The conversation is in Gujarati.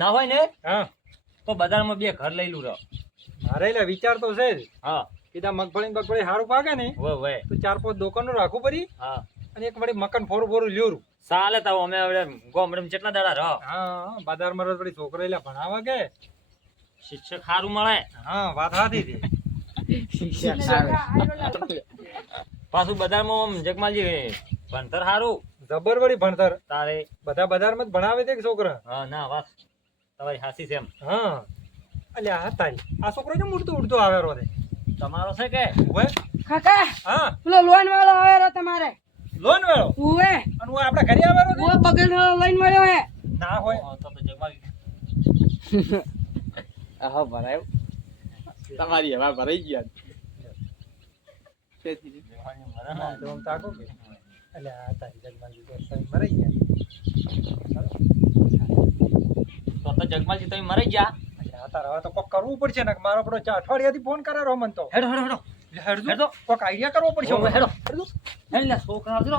ના હોય ને હા તો બજારમાં 2 ઘર લઈ લઉં. મારે એટલે વિચાર તો છે જ. હા કીધા મગફળી સારું પાકે ને હોય તો 4-5 દુકાનો રાખવું પડી હા અને એક વળી મકાન ફોરું લ્યોરું. ચાલે તો અમે હવે ગોમડમ કેટલા દાડા રહો. હા બજારમાં રોજ વળી છોકરા એટલે ભણાવા કે શિક્ષક સારું મળે. હા વાત સાચી છે. પાછું બજારમાં આમ જગમાલજી ભણતર સારું જબર વળી ભણતર તારે. બધા બજારમાં જ ભણાવે છે કે છોકરા. હા ના વાત તમારી હાસી છે એમ. હા અલ્યા હા તારી આ છોકરો કેમ ઉડતો આવે રો છે તમારો છે કે ઓવે કાકા હા પેલો લોન વાળો આવેલો તમારે લોન વાળો ઉવે અને હું આપડા ઘરે આવેલો છે ઉવે બગલ વાળો લઈને મળ્યો હે ના હોય તો જગમાલજી હા ભરાયો તમારી હવા ભરાઈ ગયા ના, તો આમ તાકો કે અલ્યા આ તારી જગમાલજી તો સાહેબ મરાઈ ગયા. તો જગમાલજી તમે મરી ગયા. અલ્યા આ તારા હવે તો કોક કરવું પડશે ને મારો આપણો અઠવાડિયાથી ફોન કરે રો મન તો હેડો હેડો હેડો હેડજો કોક આઈડિયા કરવો પડશે હેડો હેડો હેડો છોકરા આવજો.